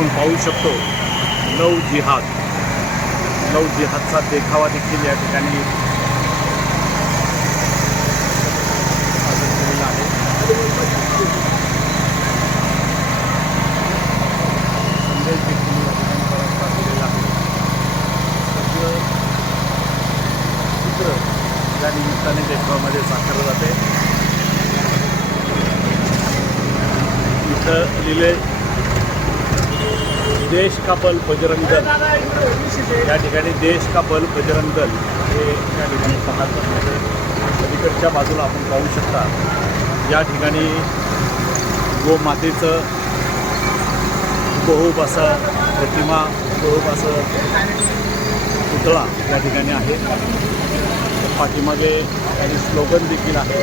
आपण पाहू शकतो लव जिहादचा देखावा देखील या ठिकाणी सादर केलेला आहे. संदेश देखील या ठिकाणी बराचसा दिलेला आहे. सगळं चित्र या निमित्ताने देखाव्यामध्ये साकारलं जाते. इथं लिहिले देश का बल बजरंग दल. या ठिकाणी देश का बल बजरंग दल हे या ठिकाणी समाजमध्ये पलीकडच्या बाजूला आपण पाहू शकता. या ठिकाणी गोमातेचं बहुब असं प्रतिमा, बहुब असं पुतळा या ठिकाणी आहे. पाठीमागे काही स्लोगन देखील आहे.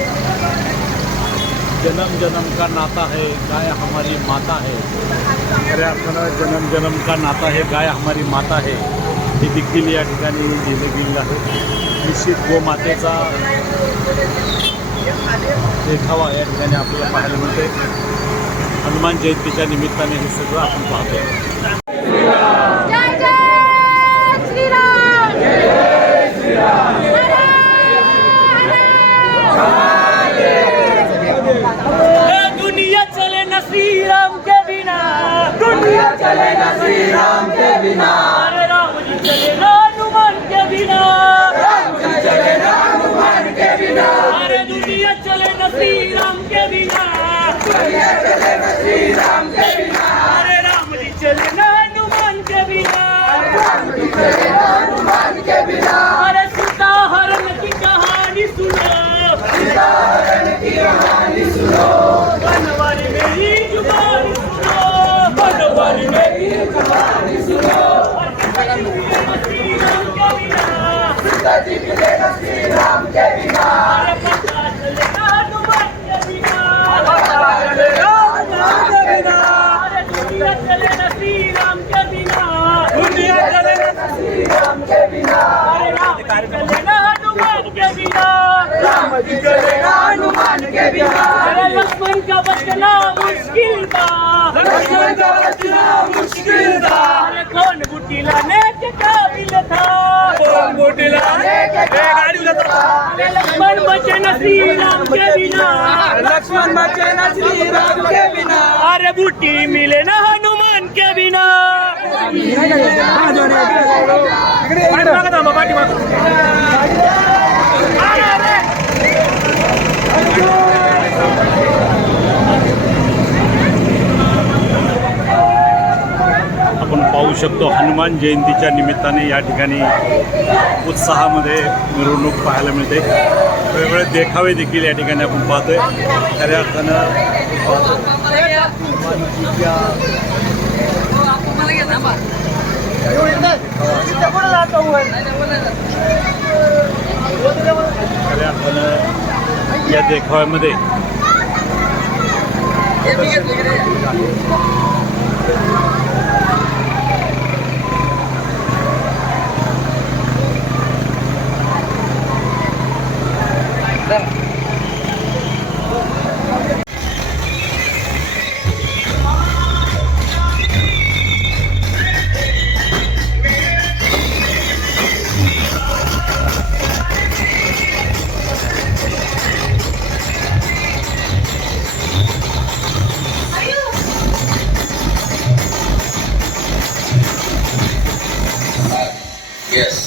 जन्म जन्म का नाता है गाय हमारी माता है. खऱ्या अर्थानं जन्म जन्म का नाता है गाय हमारी माता है हे देखील या ठिकाणी लिहिलं गेलेलं आहे. निश्चित गोमातेचा देखावा या ठिकाणी आपल्याला पाहायला मिळते. हनुमान जयंतीच्या निमित्ताने हे सगळं आपण पाहतो. दुनिया चले न श्री राम के बिना, दुनिया चले न श्री राम के बिना. अरे राम जी चले न हनुमान के बिना, राम जी चले न हनुमान के बिना. अरे दुनिया चले न श्री राम के बिना, दुनिया चले न श्री राम के बिना. अरे राम जी चले न हनुमान के बिना, राम जी चले न हनुमान के बिना. अरे सीता हरण की कहानी सुनो, सीता हरण की कहानी सुनो. बनवारी मेरी जुबानी सुनो, बनवारी मेरी जुबानी सुनो. सीता जी मिले न श्री राम के बिना. अरे पता चले न हनुमान के बिना, पता चले न हनुमान के बिना. अरे दुनिया चले न श्री राम के बिना, दुनिया चले न श्री राम के बिना. अरे राम चले न हनुमान के बिना, राम जी चले न हनुमान के बिना. अरे लक्ष्मण का बचना मुश्किल था, लक्ष्मण का बचना मुश्किल था. अरे कौन बूटी लाने के काबिल था, कौन बूटी लाने के काबिल था. अरे लक्ष्मण बचे न श्री राम के बिना, लक्ष्मण बचे न श्री राम के बिना. अरे बूटी मिले न हनुमान के बिना. आपण पाहू शकतो हनुमान जयंतीच्या निमित्ताने या ठिकाणी उत्साहामध्ये मिरवणूक पाहायला मिळते. वेगवेगळे देखावे देखील या ठिकाणी आपण पाहतोय. खऱ्या अर्थानं खऱ्या अर्थानं या देखाव्यामध्ये yes.